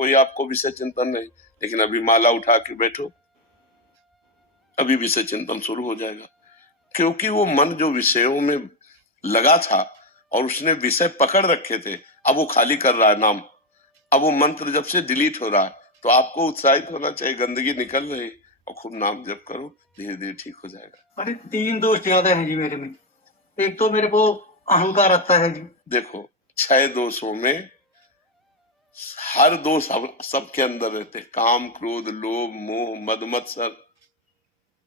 कोई आपको विषय चिंतन नहीं, लेकिन अभी माला उठा के बैठो, अभी विषय चिंतन शुरू हो जाएगा। क्योंकि वो मन जो विषयों में लगा था और उसने विषय पकड़ रखे थे, अब वो खाली कर रहा है नाम। अब वो मंत्र जब से डिलीट हो रहा है, तो आपको उत्साहित होना चाहिए, गंदगी निकल रही और खूब नाम जप करो, धीरे धीरे ठीक हो जाएगा। अरे 3 दोष ज्यादा हैं जी मेरे में। एक तो मेरे को अहंकार आता है जी। देखो 6 दोषों में हर दोष सबके अंदर रहते, काम, क्रोध, लोभ, मोह, मद, मत्सर।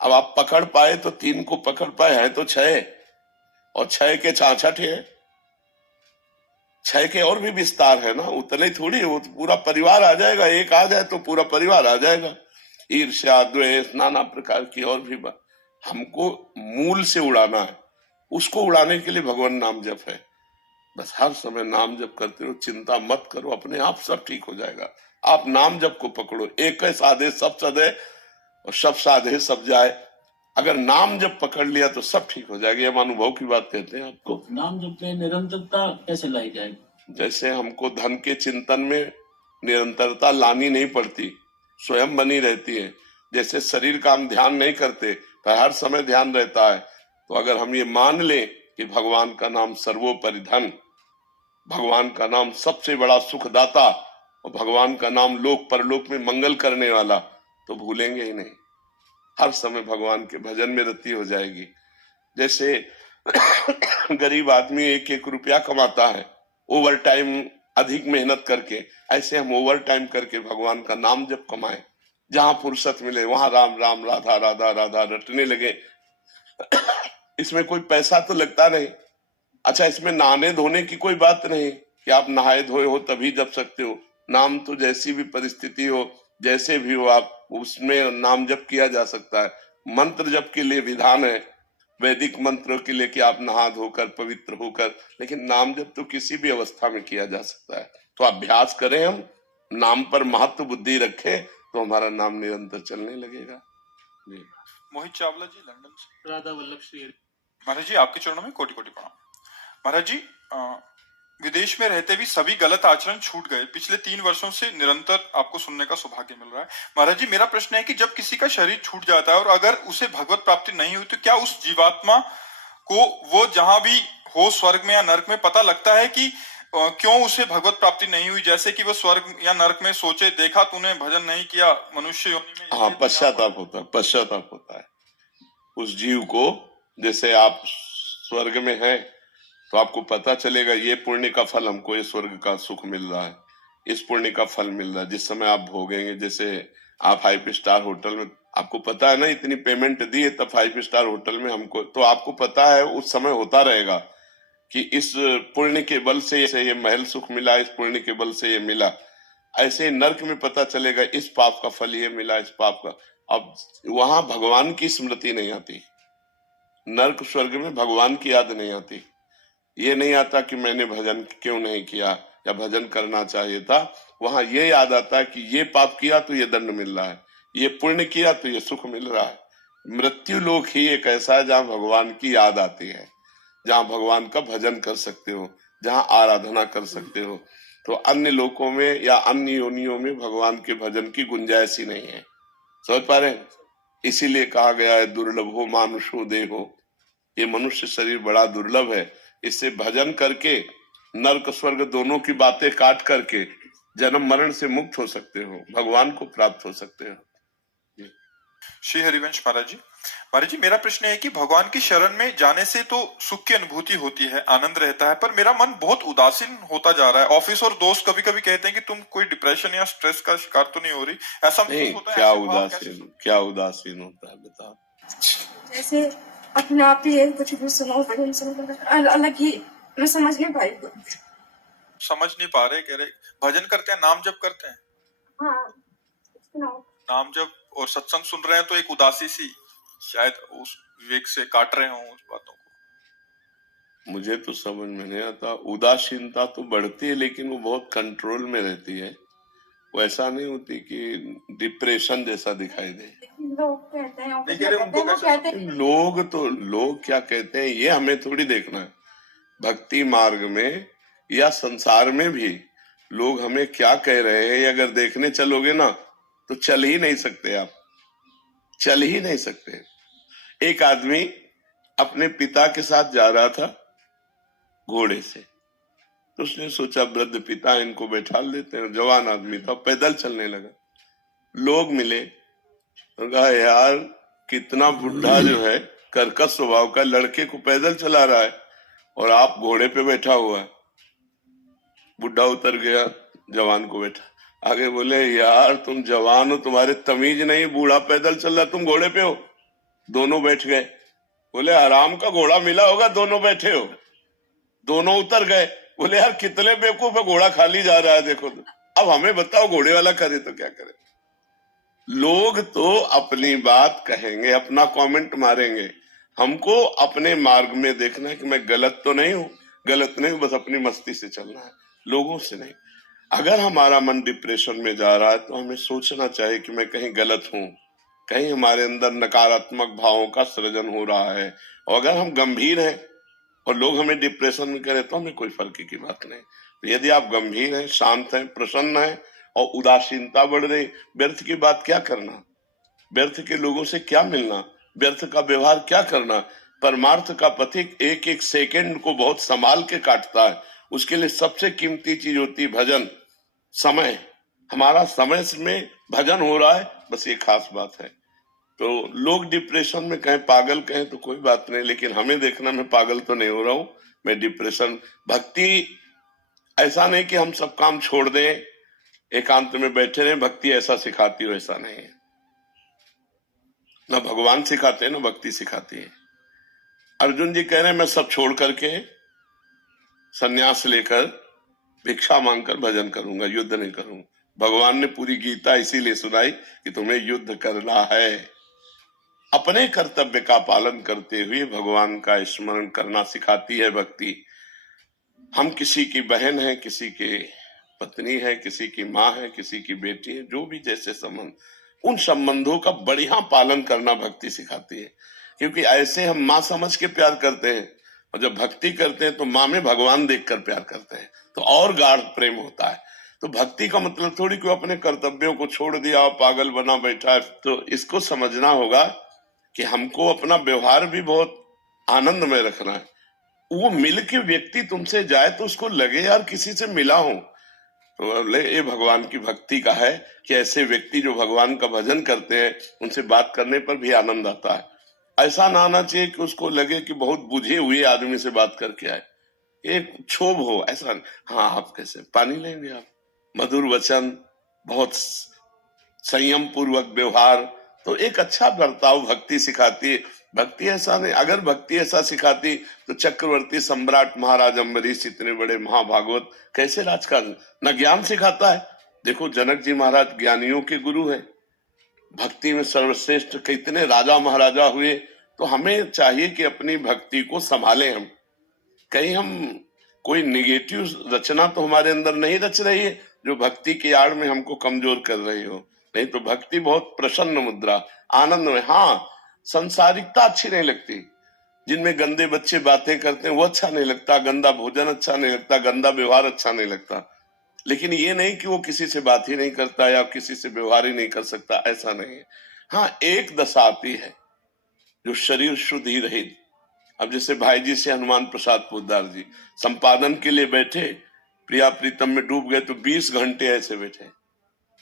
अब आप पकड़ पाए तो 3 को पकड़ पाए, है तो 6, और 6 के 66 है, 6 के और भी विस्तार है ना, उतने ही थोड़ी, वो तो पूरा परिवार आ जाएगा, एक आ जाए तो पूरा परिवार आ जाएगा। ईर्ष्या, द्वेष, नाना प्रकार की और भी बात। हमको मूल से उड़ाना है, उसको उड़ाने के लिए भगवान नाम जप है। बस हर समय नाम जप करते रहो, चिंता मत करो, अपने आप सब ठीक हो जाएगा। आप नाम जप को पकड़ो, एक साधे सब सदे और सब साधे सब जाए। अगर नाम जप पकड़ लिया तो सब ठीक हो जाएगा। हम अनुभव की बात कहते हैं आपको। नाम जप में निरंतरता कैसे लाई जाए? जैसे हमको धन के चिंतन में निरंतरता लानी नहीं पड़ती, स्वयं बनी रहती है। जैसे शरीर का हम ध्यान नहीं करते पर हर समय ध्यान रहता है, तो अगर हम ये मान लें कि भगवान का नाम सर्वोपरि धन, भगवान का नाम सबसे बड़ा सुखदाता और भगवान का नाम लोक परलोक में मंगल करने वाला, तो भूलेंगे ही नहीं। हर समय भगवान के भजन में रति हो जाएगी। जैसे गरीब आदमी 1-1 रुपया कमाता है ओवर टाइम अधिक मेहनत करके, ऐसे हम ओवर टाइम करके भगवान का नाम जब कमाए, जहां फुर्सत मिले वहां राम राम, राधा राधा राधा रटने लगे। इसमें कोई पैसा तो लगता नहीं। अच्छा, इसमें नहाने धोने की कोई बात नहीं कि आप नहाए धोए हो तभी जप सकते हो। नाम तो जैसी भी परिस्थिति हो, जैसे भी हो, आप उसमें नाम जप किया जा सकता है। मंत्र जप के लिए विधान है, वैदिक मंत्रों के लिए कि आप नहा धोकर पवित्र होकर, लेकिन नाम जप तो किसी भी अवस्था में किया जा सकता है। तो अभ्यास करें, हम नाम पर महत्व बुद्धि रखें तो हमारा नाम निरंतर चलने लगेगा। मोहित चावला जी, लंदन से। राधा वल्लभ श्री। महाराज जी, आपके चरणों में कोटि कोटि प्रणाम। महाराज जी, विदेश में रहते भी सभी गलत आचरण छूट गए। पिछले 3 वर्षों से निरंतर आपको सुनने का सौभाग्य मिल रहा है। महाराज जी, मेरा प्रश्न है कि जब किसी का शरीर छूट जाता है और अगर उसे भगवत प्राप्ति नहीं हुई, तो क्या उस जीवात्मा को वो जहां भी हो, स्वर्ग में या नरक में, पता लगता है कि क्यों उसे भगवत प्राप्ति नहीं हुई? जैसे कि वो स्वर्ग या नरक में सोचे, देखा तूने भजन नहीं किया मनुष्य योनि में। हाँ, पश्चाताप होता है, पश्चाताप होता है उस जीव को। जैसे आप स्वर्ग में हैं तो आपको पता चलेगा ये पुण्य का फल हमको, ये स्वर्ग का सुख मिल रहा है, इस पुण्य का फल मिल रहा है। जिस समय आप भोगेंगे, जैसे आप 5 स्टार होटल में, आपको पता है ना इतनी पेमेंट दी है तब 5 स्टार होटल में हमको, तो आपको पता है उस समय होता रहेगा कि इस पुण्य के बल से ये महल सुख मिला, इस पुण्य के बल से ये मिला। ऐसे नरक में पता चलेगा इस पाप का फल ये मिला, इस पाप का। अब वहां भगवान की स्मृति नहीं आती, नरक स्वर्ग में भगवान की याद नहीं आती। ये नहीं आता कि मैंने भजन क्यों नहीं किया या भजन करना चाहिए था। वहां ये याद आता है कि ये पाप किया तो ये दंड मिल रहा है, ये पुण्य किया तो ये सुख मिल रहा है। मृत्यु लोक ही एक ऐसा है जहां भगवान की याद आती है, जहां भगवान का भजन कर सकते हो, जहां आराधना कर सकते हो। तो अन्य लोकों में या अन्य योनियों में भगवान के भजन की गुंजाइश ही नहीं है। समझ पा रहे हैं? इसीलिए कहा गया है दुर्लभो मानुषो देहो, ये मनुष्य शरीर बड़ा दुर्लभ है। इससे भजन करके नरक स्वर्ग दोनों की बातें काट करके जन्म मरण से मुक्त हो सकते हो, भगवान को प्राप्त हो सकते हो। श्री हरिवंश महाराज जी, महाराज जी, मेरा प्रश्न है कि भगवान की शरण में जाने से तो सुख की अनुभूति होती है, आनंद रहता है, पर मेरा मन बहुत उदासीन होता जा रहा है। ऑफिस और दोस्त कभी कभी कहते हैं कि तुम कोई डिप्रेशन या स्ट्रेस का शिकार तो नहीं हो रही, ऐसा नहीं होता है? क्या उदासीन होता है बताओ? जैसे अपने आप ही है, कुछ भी सुनो, अलग ही। मैं समझ नहीं पाई, समझ नहीं पा रहे। कह रहे भजन करते हैं, नाम जप करते हैं। हाँ, नाम जप और सत्संग सुन रहे हैं तो एक उदासी सी शायद उस विवेक से काट रहे हों उस बातों को। मुझे तो समझ में नहीं आता। उदासीनता तो बढ़ती है लेकिन वो बहुत कंट्रोल में रहती है, वो ऐसा नहीं होती कि डिप्रेशन जैसा दिखाई दे। लोग कहते हैं, लोग क्या कहते हैं ये हमें थोड़ी देखना है। भक्ति मार्ग में या संसार में भी लोग हमें क्या कह रहे हैं, अगर देखने चलोगे ना तो चल ही नहीं सकते, आप चल ही नहीं सकते। एक आदमी अपने पिता के साथ जा रहा था घोड़े से, तो उसने सोचा वृद्ध पिता, इनको बैठा लेते हैं। जवान आदमी था, पैदल चलने लगा। लोग मिले, कहा यार कितना बुढ़ा जो है, कर्कश स्वभाव का, लड़के को पैदल चला रहा है और आप घोड़े पे बैठा हुआ है। बुढ़ा उतर गया, जवान को बैठा। आगे बोले यार तुम जवान हो, तुम्हारे तमीज नहीं, बूढ़ा पैदल चल रहा, तुम घोड़े पे हो। दोनों बैठ गए। बोले आराम का घोड़ा मिला होगा, दोनों बैठे हो। दोनों उतर गए। बोले यार कितने बेवकूफ है, घोड़ा खाली जा रहा है, देखो। अब हमें बताओ घोड़े वाला करे तो क्या करे। लोग तो अपनी बात कहेंगे, अपना कमेंट मारेंगे। हमको अपने मार्ग में देखना है कि मैं गलत तो नहीं हूं, गलत नहीं हूं, बस अपनी मस्ती से चलना है, लोगों से नहीं। अगर हमारा मन डिप्रेशन में जा रहा है तो हमें सोचना चाहिए कि मैं कहीं गलत हूं, कहीं हमारे अंदर नकारात्मक भावों का सृजन हो रहा है। और अगर हम गंभीर हैं और लोग हमें डिप्रेशन में करें तो हमें कोई फर्क की बात नहीं। तो यदि आप गंभीर हैं, शांत हैं, प्रसन्न हैं और उदासीनता बढ़ रही, व्यर्थ की बात क्या करना, व्यर्थ के लोगों से क्या मिलना, व्यर्थ का व्यवहार क्या करना। परमार्थ का पथिक एक एक सेकंड को बहुत संभाल के काटता है। उसके लिए सबसे कीमती चीज होती है भजन, समय। हमारा समय में भजन हो रहा है, बस ये खास बात है। तो लोग डिप्रेशन में कहें, पागल कहें तो कोई बात नहीं, लेकिन हमें देखना मैं पागल तो नहीं हो रहा हूं, मैं डिप्रेशन। भक्ति ऐसा नहीं कि हम सब काम छोड़ दें, एकांत में बैठे रहें। भक्ति ऐसा सिखाती हो, ऐसा नहीं है। ना भगवान सिखाते हैं, ना भक्ति सिखाती है। अर्जुन जी कह रहे हैं मैं सब छोड़ करके सन्यास लेकर भिक्षा मांगकर भजन करूंगा, युद्ध नहीं करूंगा। भगवान ने पूरी गीता इसीलिए सुनाई कि तुम्हें युद्ध करना है। अपने कर्तव्य का पालन करते हुए भगवान का स्मरण करना सिखाती है भक्ति। हम किसी की बहन है, किसी के पत्नी है, किसी की माँ है, किसी की बेटी है, जो भी जैसे संबंध, उन संबंधों का बढ़िया पालन करना भक्ति सिखाती है। क्योंकि ऐसे हम माँ समझ के प्यार करते हैं, और जब भक्ति करते हैं तो माँ में भगवान देखकर प्यार करते हैं, तो और गाढ़ प्रेम होता है। तो भक्ति का मतलब थोड़ी कोई अपने कर्तव्यों को छोड़ दिया और पागल बना बैठा है। तो इसको समझना होगा कि हमको अपना व्यवहार भी बहुत आनंद में रखना है। वो मिल के व्यक्ति तुमसे जाए तो उसको लगे यार किसी से मिला हूं। तो ये भगवान की भक्ति का है कि ऐसे व्यक्ति जो भगवान का भजन करते हैं, उनसे बात करने पर भी आनंद आता है। ऐसा ना आना चाहिए कि उसको लगे कि बहुत बुझे हुए आदमी से बात करके आए, एक क्षोभ हो, ऐसा। हाँ आप कैसे, पानी लेंगे आप, मधुर वचन, बहुत संयम पूर्वक व्यवहार, तो एक अच्छा बर्ताव भक्ति सिखाती है। भक्ति ऐसा नहीं, अगर भक्ति ऐसा सिखाती तो चक्रवर्ती सम्राट महाराज अम्बरीश इतने बड़े महाभागवत कैसे राजकाज न ज्ञान सिखाता है। देखो जनक जी महाराज ज्ञानियों के गुरु हैं, भक्ति में सर्वश्रेष्ठ कितने राजा महाराजा हुए। तो हमें चाहिए कि अपनी भक्ति को संभालें। हम कहीं हम कोई निगेटिव रचना तो हमारे अंदर नहीं रच रही है जो भक्ति की आड़ में हमको कमजोर कर रही हो। नहीं तो भक्ति बहुत प्रसन्न मुद्रा, आनंद में। हाँ, संसारिकता अच्छी नहीं लगती, जिनमें गंदे बच्चे बातें करते हैं वो अच्छा नहीं लगता, गंदा भोजन अच्छा नहीं लगता, गंदा व्यवहार अच्छा नहीं लगता। लेकिन ये नहीं कि वो किसी से बात ही नहीं करता या किसी से व्यवहार ही नहीं कर सकता, ऐसा नहीं है। हाँ, एक दशा आती है जो शरीर शुद्ध ही रहे। अब जैसे भाई जी से हनुमान प्रसाद पोद्दार जी संपादन के लिए बैठे, प्रिया प्रीतम में डूब गए तो 20 घंटे ऐसे बैठे,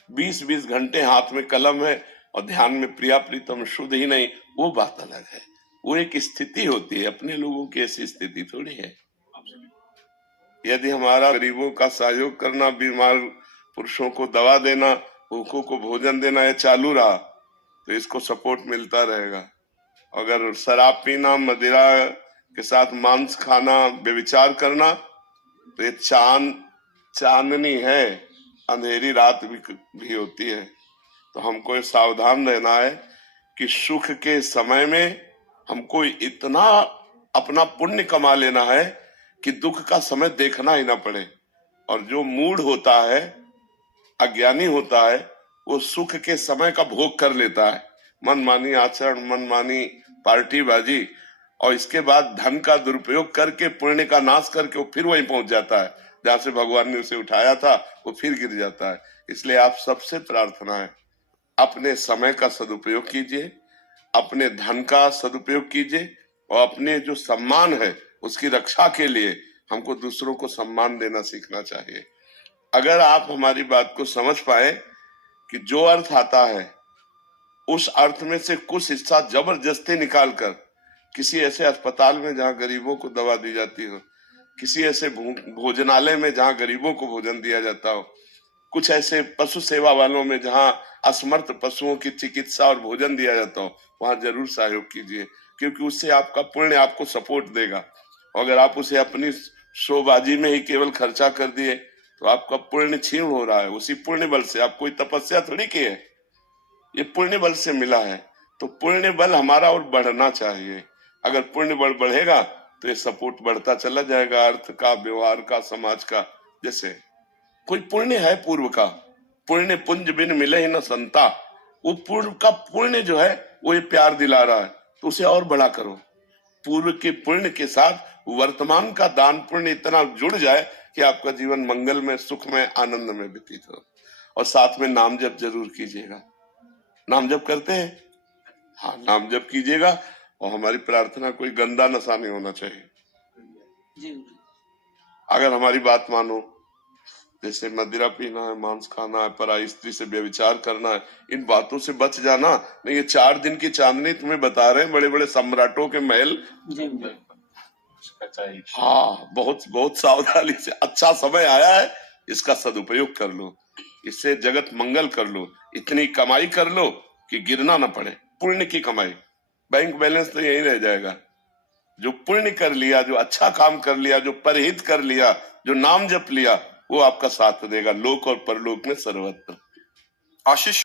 20 घंटे हाथ में कलम है और ध्यान में प्रिया प्रीतम, शुद्ध ही नहीं। वो बात अलग है, वो एक स्थिति होती है, अपने लोगों की ऐसी स्थिति थोड़ी है। यदि हमारा गरीबों का सहयोग करना, बीमार पुरुषों को दवा देना, भूखों को भोजन देना ये चालू रहा तो इसको सपोर्ट मिलता रहेगा। अगर शराब पीना, मदिरा के साथ मांस खाना, व्यभिचार करना, तो ये चांदनी है, अंधेरी रात भी होती है। तो हमको सावधान रहना है कि सुख के समय में हमको इतना अपना पुण्य कमा लेना है कि दुख का समय देखना ही ना पड़े। और जो मूढ़ होता है, अज्ञानी होता है, वो सुख के समय का भोग कर लेता है, मनमानी आचरण, मनमानी पार्टीबाजी, और इसके बाद धन का दुरुपयोग करके, पुण्य का नाश करके वो फिर वहीं पहुंच जाता है। जहां से भगवान ने उसे उठाया था वो फिर गिर जाता है। इसलिए आप सबसे प्रार्थना है, अपने समय का सदुपयोग कीजिए, अपने धन का सदुपयोग कीजिए और अपने जो सम्मान है उसकी रक्षा के लिए हमको दूसरों को सम्मान देना सीखना चाहिए। अगर आप हमारी बात को समझ पाए कि जो अर्थ आता है उस अर्थ में से कुछ हिस्सा जबरदस्ती निकालकर किसी ऐसे अस्पताल में जहां गरीबों को दवा दी जाती हो, किसी ऐसे भोजनालय में जहां गरीबों को भोजन दिया जाता हो, कुछ ऐसे पशु सेवा वालों में जहां असमर्थ पशुओं की चिकित्सा और भोजन दिया जाता हो, वहां जरूर सहयोग कीजिए, क्योंकि उससे आपका पुण्य आपको सपोर्ट देगा। अगर आप उसे अपनी शोबाजी में ही केवल खर्चा कर दिए तो आपका पुण्य क्षीण हो रहा है। उसी पुण्य बल से, आप कोई तपस्या थोड़ी की है, ये पुण्य बल से मिला है। तो पुण्य बल हमारा और बढ़ना चाहिए। अगर पुण्य बल बढ़ेगा तो ये सपोर्ट बढ़ता चला जाएगा, अर्थ का, व्यवहार का, समाज का। जैसे कोई पुण्य है पूर्व का, पुण्य पुंज बिन मिले ही न संता, वो पूर्व का पुण्य जो है वो ये प्यार दिला रहा है, तो उसे और बड़ा करो। पूर्व के पुण्य के साथ वर्तमान का दान पुण्य इतना जुड़ जाए कि आपका जीवन मंगल में, सुख में, आनंद में व्यतीत हो। और साथ में नाम जप जरूर कीजिएगा। नाम जप करते हैं? हाँ, नाम जप कीजिएगा। और हमारी प्रार्थना, कोई गंदा नशा नहीं होना चाहिए। जी अगर हमारी बात मानो, जैसे मदिरा पीना है, मांस खाना है, पराई स्त्री से व्यभिचार करना है, इन बातों से बच जाना। नहीं, ये 4 दिन की चांदनी तुम्हें बता रहे हैं, बड़े बड़े सम्राटों के महल। जी हाँ, बहुत बहुत सावधानी से। अच्छा समय आया है, इसका सदुपयोग कर लो, इससे जगत मंगल कर लो, इतनी कमाई कर लो कि गिरना ना पड़े। पुण्य की कमाई, बैंक बैलेंस तो यही रह जाएगा। जो पुण्य कर लिया, जो अच्छा काम कर लिया, जो परहित कर लिया, जो नाम जप लिया, वो आपका साथ देगा लोक और परलोक में सर्वत्र। आशीष